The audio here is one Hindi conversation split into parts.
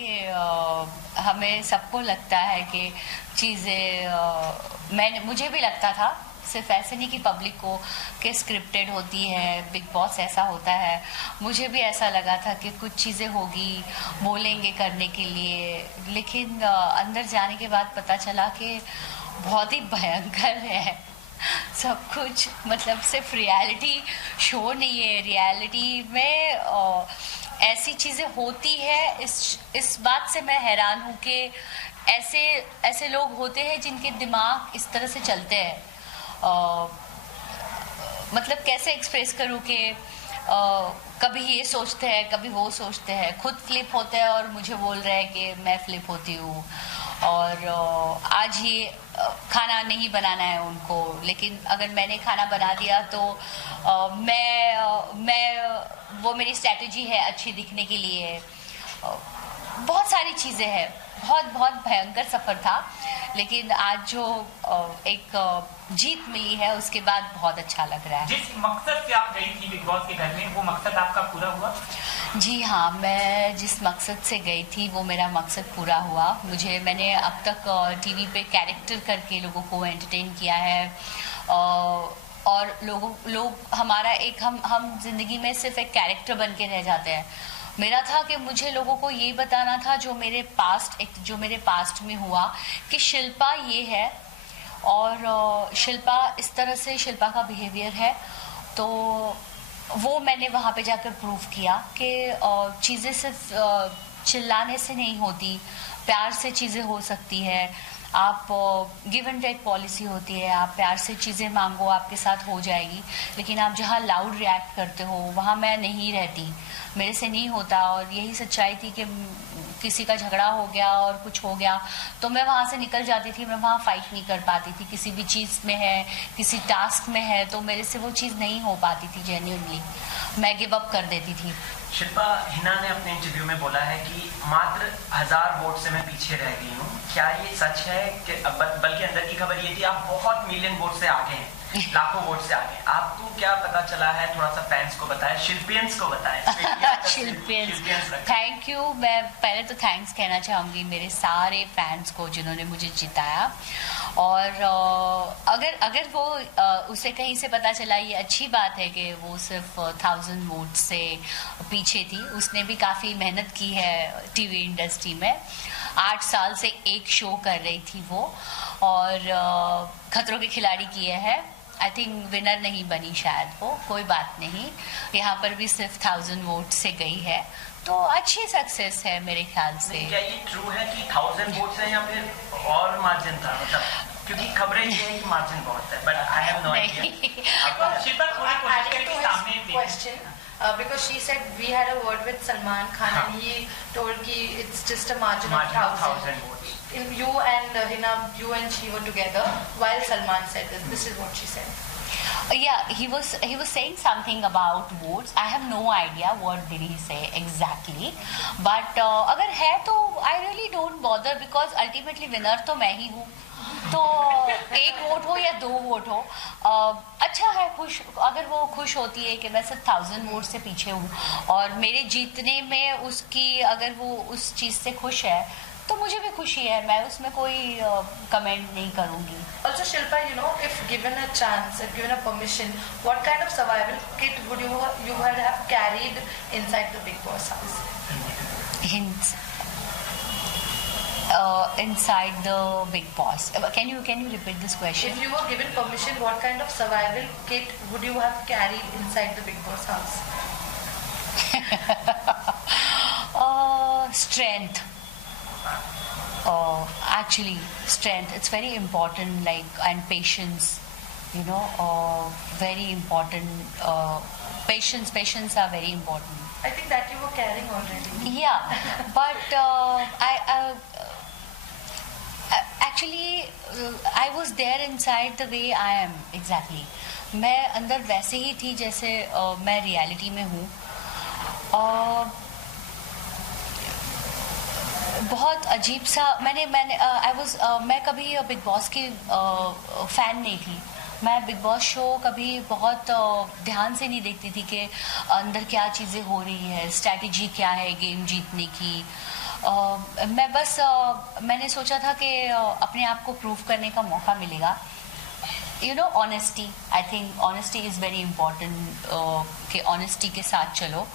देखिए हमें सबको लगता है कि चीज़ें मुझे भी लगता था, सिर्फ ऐसे नहीं कि पब्लिक को कि स्क्रिप्टेड होती है, बिग बॉस ऐसा होता है। मुझे भी ऐसा लगा था कि कुछ चीज़ें होगी, बोलेंगे करने के लिए, लेकिन अंदर जाने के बाद पता चला कि बहुत ही भयंकर है सब कुछ। मतलब सिर्फ रियलिटी शो नहीं है, रियलिटी में ऐसी चीज़ें होती है। इस बात से मैं हैरान हूँ कि ऐसे लोग होते हैं जिनके दिमाग इस तरह से चलते हैं। मतलब कैसे एक्सप्रेस करूँ कि कभी ये सोचते हैं, कभी वो सोचते हैं, खुद फ्लिप होते हैं और मुझे बोल रहे हैं कि मैं फ्लिप होती हूँ। और आज ये खाना नहीं बनाना है उनको, लेकिन अगर मैंने खाना बना दिया तो मैं वो मेरी स्ट्रैटेजी है अच्छी दिखने के लिए। बहुत सारी चीज़ें हैं, बहुत भयंकर सफ़र था, लेकिन आज जो एक जीत मिली है उसके बाद बहुत अच्छा लग रहा है। जिस मकसद से आप गई थी बिग बॉस के घर में, वो मकसद आपका पूरा हुआ? जी हाँ, मैं जिस मकसद से गई थी वो मेरा मकसद पूरा हुआ। मैंने अब तक टीवी पे कैरेक्टर करके लोगों को एंटरटेन किया है, और लोग हमारा एक हम जिंदगी में सिर्फ एक कैरेक्टर बन के रह जाते हैं। मेरा था कि मुझे लोगों को ये बताना था जो मेरे पास्ट में हुआ कि शिल्पा ये है, और शिल्पा इस तरह से शिल्पा का बिहेवियर है। तो वो मैंने वहाँ पे जाकर प्रूव किया कि चीज़ें सिर्फ चिल्लाने से नहीं होती, प्यार से चीज़ें हो सकती है। आप गिव एंड टेक पॉलिसी होती है, आप प्यार से चीज़ें मांगो, आपके साथ हो जाएगी। लेकिन आप जहाँ लाउड रिएक्ट करते हो वहाँ मैं नहीं रहती, मेरे से नहीं होता। और यही सच्चाई थी कि किसी का झगड़ा हो गया और कुछ हो गया तो मैं वहाँ से निकल जाती थी, मैं वहाँ फाइट नहीं कर पाती थी। किसी भी चीज़ में है, किसी टास्क में है, तो मेरे से वो चीज़ नहीं हो पाती थी। जेन्युइनली मैं गिव अप कर देती थी। शिल्पा, हिना ने अपने इंटरव्यू में बोला है कि मात्र 1000 वोट से मैं पीछे रह गई हूँ। क्या ये सच है? कि बल्कि अंदर की खबर ये थी आप बहुत मिलियन वोट से आगे हैं, लाखों वोट से आगे। आपको क्या पता चला है? थोड़ा सा फैंस को बताएं, शिल्पियंस को बताएं। शिल्पियंस, थैंक यू। मैं पहले तो थैंक्स कहना चाहूँगी मेरे सारे फैंस को जिन्होंने मुझे जिताया। और अगर वो उसे कहीं से पता चला, ये अच्छी बात है कि वो सिर्फ 1000 वोट से पीछे थी। उसने भी काफ़ी मेहनत की है टीवी इंडस्ट्री में, 8 साल से एक शो कर रही थी वो, और खतरों के खिलाड़ी किए हैं। आई थिंक विनर नहीं बनी शायद वो, कोई बात नहीं, यहाँ पर भी सिर्फ 1000 वोट से गई है, तो अच्छी सक्सेस है मेरे ख्याल से। क्या ये ट्रू है कि 1000 वोट्स हैं या फिर और मार्जिन था? मतलब क्योंकि खबरें ये हैं कि मार्जिन बहुत है, but I have no idea. Shilpa, थोड़ी कोशिश करें कि सामने question because she said we had a word with Salman Khan and he told ki it's just a margin of 1000 votes. You and Hina, you and she were together while Salman said this. This is what she said. Yeah, he was saying something about votes. I have no idea what did he say exactly, but अगर है तो I really don't bother because ultimately winner तो मैं ही हूँ। तो 1 वोट हो या 2 वोट हो, अच्छा है। अगर वो खुश होती है कि मैं सिर्फ 1000 वोट से पीछे हूँ और मेरे जीतने में उसकी, अगर वो उस चीज़ से खुश है तो मुझे भी खुशी है, मैं उसमें कोई कमेंट नहीं करूँगी। Also Shilpa, you know, if given a chance, if given a permission, what kind of survival kit would you have carried inside the Big Boss house? Inside the Big Boss. Can you repeat this question? If you were given permission, what kind of survival kit would you have carried inside the Big Boss house? Strength. Actually, strength. It's very important, and patience. You know, very important. Patience are very important. I think that you were carrying already. Yeah, but I was there inside the way I am exactly. मैं अंदर वैसे ही थी जैसे मैं रियलिटी में हूँ। बहुत अजीब सा मैं कभी बिग बॉस की फैन नहीं थी। मैं बिग बॉस शो कभी बहुत ध्यान से नहीं देखती थी कि अंदर क्या चीज़ें हो रही है, स्ट्रैटेजी क्या है गेम जीतने की। मैं बस मैंने सोचा था कि अपने आप को प्रूव करने का मौका मिलेगा. You know, honesty, I think honesty is very important, कि ऑनेस्टी के साथ चलो.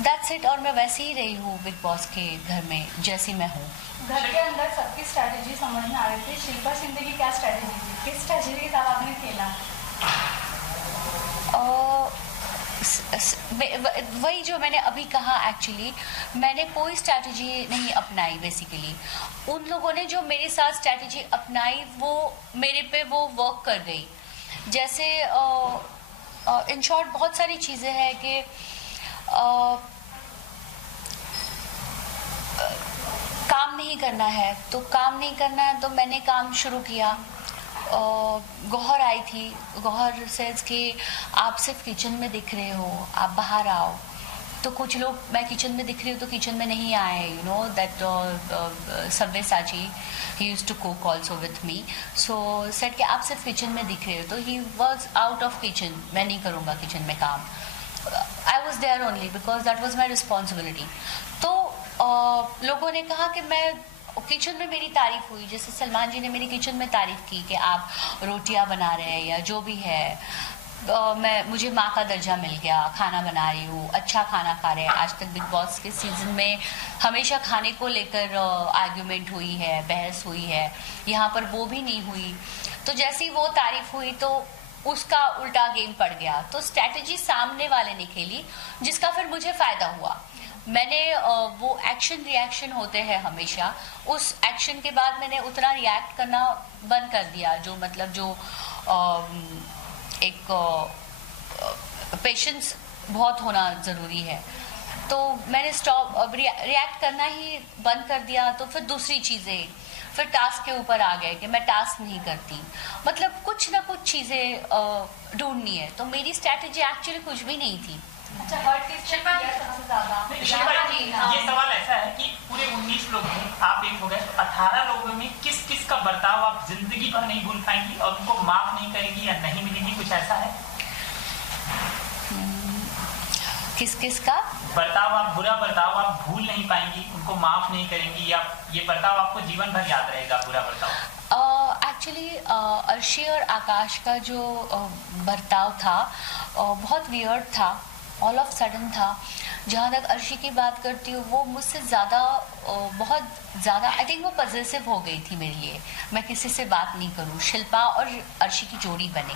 That's it. और मैं वैसे ही रही हूँ बिग बॉस के घर में जैसी मैं हूँ. घर के अंदर सबकी स्ट्रैटेजी समझ में आ रही थी. शिल्पा शिंदे की क्या स्ट्रैटेजी थी? किस स्ट्रैटेजी के साथ आपने खेला? वही जो मैंने अभी कहा, एक्चुअली मैंने कोई स्ट्रैटेजी नहीं अपनाई. बेसिकली उन लोगों ने जो मेरे साथ स्ट्रैटेजी अपनाई वो मेरे पे वो वर्क कर गई. जैसे इन शॉर्ट बहुत सारी चीज़ें हैं कि काम नहीं करना है तो काम नहीं करना है, तो मैंने काम शुरू किया. गौहर आई थी. गौहर सेज कि आप सिर्फ किचन में दिख रहे हो, आप बाहर आओ. तो कुछ लोग, मैं किचन में दिख रही हूँ तो किचन में नहीं आए. You know that subway Sachi, he used to cook also with me. So said कि आप सिर्फ किचन में दिख रहे हो, तो he was out of kitchen. मैं नहीं करूँगा किचन में काम. I was there only because that was my responsibility. तो लोगों ने कहा कि मैं किचन में, मेरी तारीफ हुई. जैसे सलमान जी ने मेरी किचन में तारीफ की कि आप रोटियां बना रहे हैं या जो भी है. मुझे माँ का दर्जा मिल गया. खाना बना रही हूँ, अच्छा खाना खा रहे हैं. आज तक बिग बॉस के सीजन में हमेशा खाने को लेकर आर्ग्यूमेंट हुई है, बहस हुई है. यहाँ पर वो भी नहीं हुई. तो जैसी वो तारीफ हुई तो उसका उल्टा गेम पड़ गया. तो स्ट्रैटेजी सामने वाले ने खेली, जिसका फिर मुझे फायदा हुआ. मैंने वो एक्शन रिएक्शन होते हैं हमेशा, उस एक्शन के बाद मैंने उतना रिएक्ट करना बंद कर दिया. जो मतलब जो एक पेशेंस बहुत होना ज़रूरी है. तो मैंने स्टॉप रिएक्ट करना ही बंद कर दिया. तो फिर दूसरी चीज़ें, फिर टास्क के ऊपर आ गए कि मैं टास्क नहीं करती. मतलब कुछ ना कुछ चीज़ें ढूंढनी है. तो मेरी स्ट्रैटेजी एक्चुअली कुछ भी नहीं थी. अच्छा, हर्ट किससे किया सबसे ज्यादा? ये सवाल ऐसा है कि पूरे 19 लोग हैं, आप एक हो गए, तो 18 लोगों में किस किस का बर्ताव आप जिंदगी भर नहीं भूल पाएंगी और उनको माफ नहीं करेंगी या नहीं मिलेगी? कुछ ऐसा है? किस किस का बर्ताव, आप बुरा बर्ताव आप भूल नहीं पाएंगी, उनको माफ नहीं करेंगी, या ये बर्ताव आपको जीवन भर याद रहेगा, बुरा बर्ताव? एक्चुअली अर्शी और आकाश का जो बर्ताव था बहुत वियर्ड था. ऑल ऑफ सडन था. जहाँ तक अर्शी की बात करती हूँ, वो मुझसे ज़्यादा, बहुत ज़्यादा, आई थिंक वो पॉजिटिव हो गई थी मेरे लिए. मैं किसी से बात नहीं करूँ, शिल्पा और अर्शी की जोड़ी बने.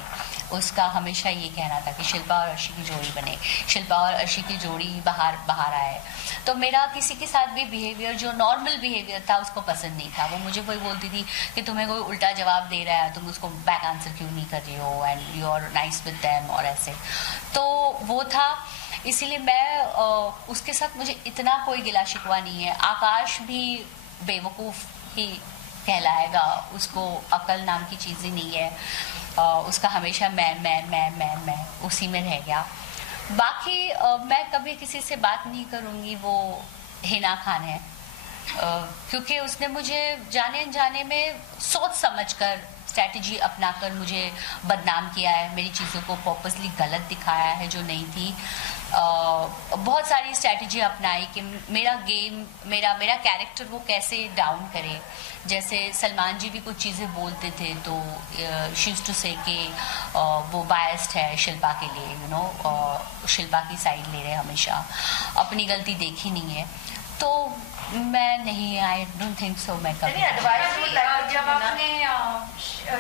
उसका हमेशा ये कहना था कि शिल्पा और अर्शी की जोड़ी बने, शिल्पा और अर्शी की जोड़ी बाहर आए. तो मेरा किसी के साथ भी बिहेवियर, जो नॉर्मल बिहेवियर था, उसको पसंद नहीं था. वो मुझे वही बोलती थी कि तुम्हें कोई उल्टा जवाब दे रहा है, तुम उसको बैक आंसर क्यों नहीं कर रही हो, and you are nice with them, और ऐसे. तो वो था. इसीलिए मैं उसके साथ, मुझे इतना कोई गिला शिकवा नहीं है. आकाश भी बेवकूफ़ ही कहलाएगा. उसको अकल नाम की चीज़ ही नहीं है. उसका हमेशा मैं उसी में रह गया. बाकी मैं कभी किसी से बात नहीं करूँगी. वो हिना खान है, क्योंकि उसने मुझे जाने अनजाने में सोच समझकर स्ट्रैटेजी अपनाकर मुझे बदनाम किया है. मेरी चीज़ों को पर्पसली गलत दिखाया है जो नहीं थी. बहुत सारी स्ट्रैटेजी अपनाई कि मेरा गेम, मेरा कैरेक्टर वो कैसे डाउन करे. जैसे सलमान जी भी कुछ चीज़ें बोलते थे तो शी यूज्ड टू से कि वो बायस्ड है शिल्पा के लिए. यू नो, शिल्पा की साइड ले रहे हमेशा, अपनी गलती देखी नहीं है. तो मैं नहीं, आई डोंट थिंक सो. मैं कभी जब आपने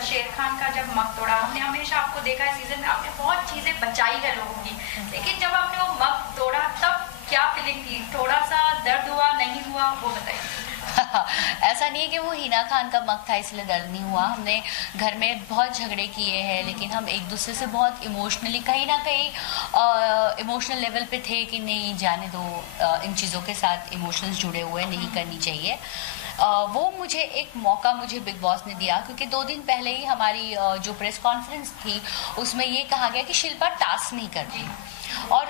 शेर खान का जब मग तोड़ा, हमने हमेशा आपको देखा है सीजन में, आपने बहुत चीजें बचाई है लोगों की, लेकिन जब आपने वो मग तोड़ा तब क्या फीलिंग थी? थोड़ा सा दर्द हुआ, नहीं हुआ, वो बताइए. ऐसा नहीं है कि वो हिना खान का मग था इसलिए दर्द नहीं हुआ. हमने घर में बहुत झगड़े किए हैं, लेकिन हम एक दूसरे से बहुत इमोशनली, कहीं ना कहीं इमोशनल लेवल पे थे कि नहीं जाने दो, इन चीज़ों के साथ इमोशंस जुड़े हुए, नहीं करनी चाहिए. वो मुझे एक मौका मुझे बिग बॉस ने दिया, क्योंकि 2 दिन पहले ही हमारी जो प्रेस कॉन्फ्रेंस थी उसमें ये कहा गया कि शिल्पा टास्क नहीं करती. और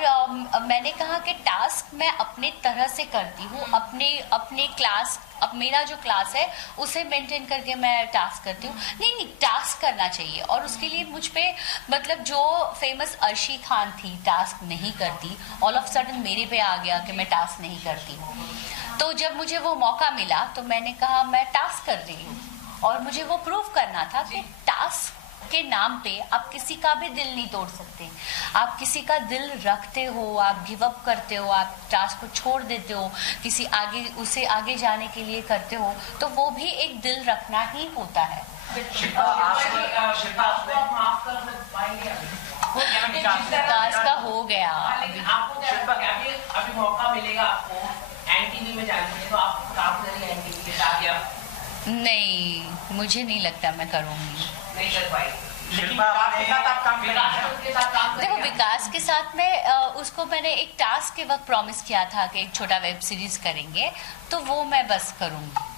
मैंने कहा कि टास्क मैं अपने तरह से करती हूँ, अपने क्लास, अब मेरा जो क्लास है उसे मेंटेन करके मैं टास्क करती हूँ. नहीं, टास्क करना चाहिए. और उसके लिए मुझ पे, मतलब जो फेमस अर्शी खान थी टास्क नहीं करती, ऑल ऑफ सडन मेरे पे आ गया कि मैं टास्क नहीं करती. तो जब मुझे वो मौका मिला तो मैंने कहा मैं टास्क कर रही हूँ, और मुझे वो प्रूव करना था कि टास्क के नाम पे आप किसी का भी दिल नहीं तोड़ सकते। आप किसी का दिल रखते हो, आप गिव अप करते हो, आप टास्क को छोड़ देते हो, किसी आगे उसे आगे जाने के लिए करते हो, तो वो भी एक दिल रखना ही होता है। विकास का हो गया। अभी मौका मिलेगा आपको एनटीवी में जाने के, तो आप काम करेंगे एनटीवी के साथ या नहीं, मुझे नहीं लगता मैं करूँगी। नहीं कर पाई। लेकिन विकास के साथ आप काम करेंगे? देखो, विकास के साथ में उसको मैंने एक टास्क के वक्त प्रॉमिस किया था कि एक छोटा वेब सीरीज करेंगे, तो वो मैं बस करूँगी।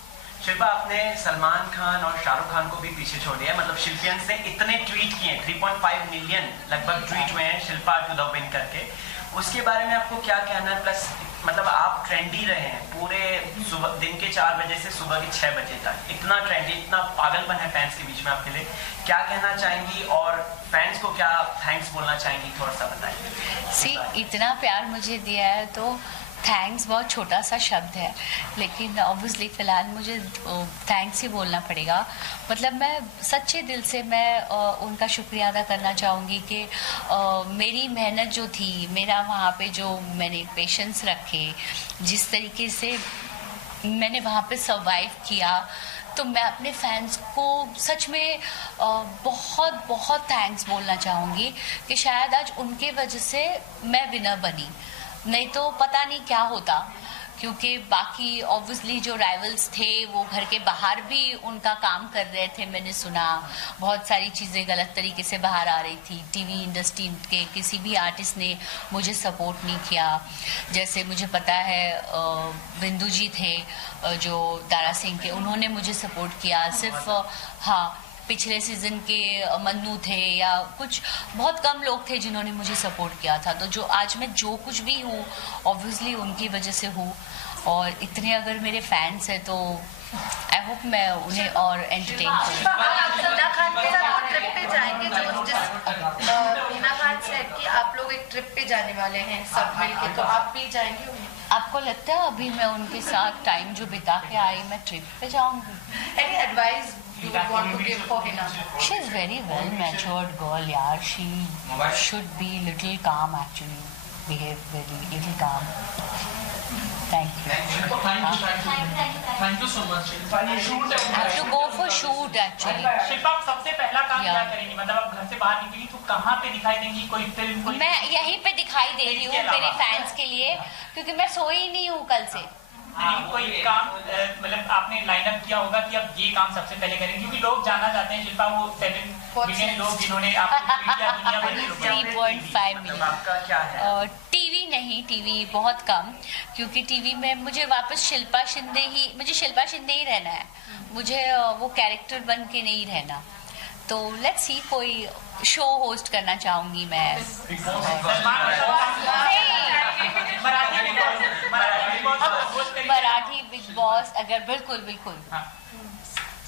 शिल्पा, आपने सलमान खान और शाहरुख खान को भी पीछे छोड़ दिया है। मतलब शिल्पियंस ने इतने ट्वीट किए, 3.5 मिलियन लगभग ट्वीट हुए हैं शिल्पा टू द विन करके। उसके बारे में आपको क्या कहना है? प्लस मतलब आप ट्रेंडी रहे हैं पूरे सुबह, दिन के 4 बजे से सुबह के 6 बजे तक, इतना ट्रेंडी, इतना पागलपन है फैंस के बीच में आपके लिए। क्या कहना चाहेंगी और फैंस को क्या थैंक्स बोलना चाहेंगी, थोड़ा सा बताइए। इतना प्यार मुझे दिया है तो थैंक्स बहुत छोटा सा शब्द है, लेकिन ऑब्वियसली फ़िलहाल मुझे थैंक्स ही बोलना पड़ेगा। मतलब मैं सच्चे दिल से मैं उनका शुक्रिया अदा करना चाहूँगी कि मेरी मेहनत जो थी, मेरा वहाँ पे जो मैंने पेशेंस रखे, जिस तरीके से मैंने वहाँ पे सर्वाइव किया, तो मैं अपने फैंस को सच में बहुत बहुत थैंक्स बोलना चाहूँगी कि शायद आज उनके वजह से मैं विनर बनी, नहीं तो पता नहीं क्या होता। क्योंकि बाकी ऑब्वियसली जो राइवल्स थे वो घर के बाहर भी उनका काम कर रहे थे। मैंने सुना बहुत सारी चीज़ें गलत तरीके से बाहर आ रही थी। टीवी इंडस्ट्री के किसी भी आर्टिस्ट ने मुझे सपोर्ट नहीं किया। जैसे मुझे पता है बिंदु जी थे जो दारा सिंह के, उन्होंने मुझे सपोर्ट किया। सिर्फ हाँ, पिछले सीजन के मन्नू थे या कुछ बहुत कम लोग थे जिन्होंने मुझे सपोर्ट किया था। तो जो आज मैं जो कुछ भी हूँ ऑब्वियसली उनकी वजह से हूँ, और इतने अगर मेरे फैंस हैं तो आई होप मैं उन्हें और एंटरटेन करूँ। आप हीना खान के साथ वो ट्रिप पे जाएंगे जो जिस हीना खान सेड कि आप लोग एक ट्रिप पे जाने वाले हैं सब मिलके, तो आप भी जाएंगे उन्हें? आपको लगता है अभी मैं उनके साथ टाइम जो बिता के आई मैं ट्रिप पे जाऊंगी? Any advice you would want to give for Hina? She is very well matured girl, yaar. She should be little calm actually. Behave very little calm. Thank you. Thank you so much. I have to go for shoot actually. Shilpa, आप सबसे पहला काम क्या करेंगी? मतलब आप घर से बाहर निकली तो कहाँ पे दिखाई देंगी? कोई फिल्म, कोई? मैं यहीं पे दिखाई दे रही हूँ मेरे फैंस के लिए, क्योंकि मैं सोई नहीं हूँ कल से। कोई काम मतलब आपने लाइनअप किया होगा कि अब ये काम सबसे पहले करेंगे, क्योंकि लोग जानना चाहते हैं शिल्पा वो 7 मिलियन लोग जिन्होंने आपको किया, दुनिया भर के लोग 3.5 मिलियन। आपका क्या है? टीवी नहीं, टीवी बहुत कम, क्योंकि टीवी में मुझे वापस शिल्पा शिंदे ही रहना है। मुझे वो कैरेक्टर बन के नहीं रहना। तो लेट्स सी, कोई शो होस्ट करना चाहूंगी मैं। मराठी बिग बॉस, अगर बिल्कुल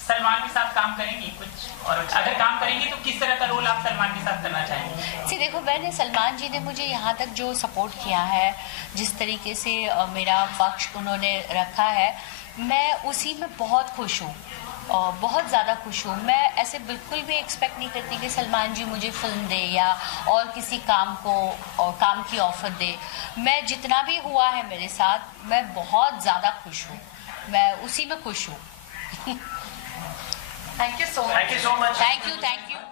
सलमान के साथ काम करेंगी कुछ? और अगर काम करेंगी तो किस तरह का रोल आप सलमान के साथ करना चाहेंगे? देखो, मैंने सलमान जी ने मुझे यहाँ तक जो सपोर्ट किया है, जिस तरीके से मेरा पक्ष उन्होंने रखा है, मैं उसी में बहुत खुश हूँ और बहुत ज़्यादा खुश हूँ। मैं ऐसे बिल्कुल भी एक्सपेक्ट नहीं करती कि सलमान जी मुझे फिल्म दे या और किसी काम की ऑफर दे। मैं जितना भी हुआ है मेरे साथ, मैं बहुत ज़्यादा खुश हूँ, मैं उसी में खुश हूँ। Thank you so much. Thank you so much. Thank you.